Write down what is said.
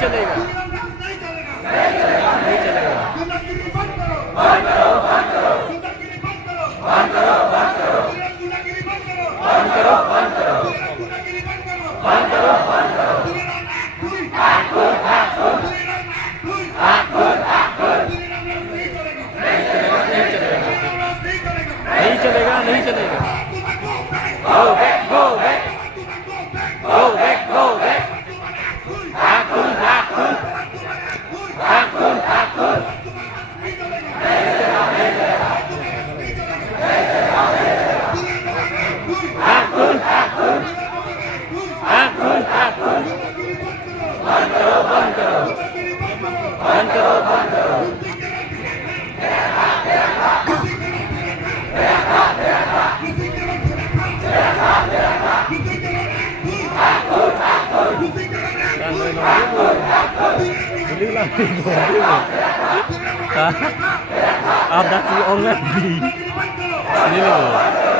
चलेगा नहीं चलेगा नहीं चलेगा गुंडागिरी बंद करो गुंडागिरी बंद करो गुंडागिरी बंद करो गुंडागिरी बंद करो नहीं चलेगा नहीं चलेगा go back go back go back go back हाकुन हाकुन हाकुन हाकुन हाकुन हाकुन हाकुन हाकुन बंद करो बंद करो बंद करो बंद करो Beli lagi mobil. Ada si Ong lagi. Ini loh.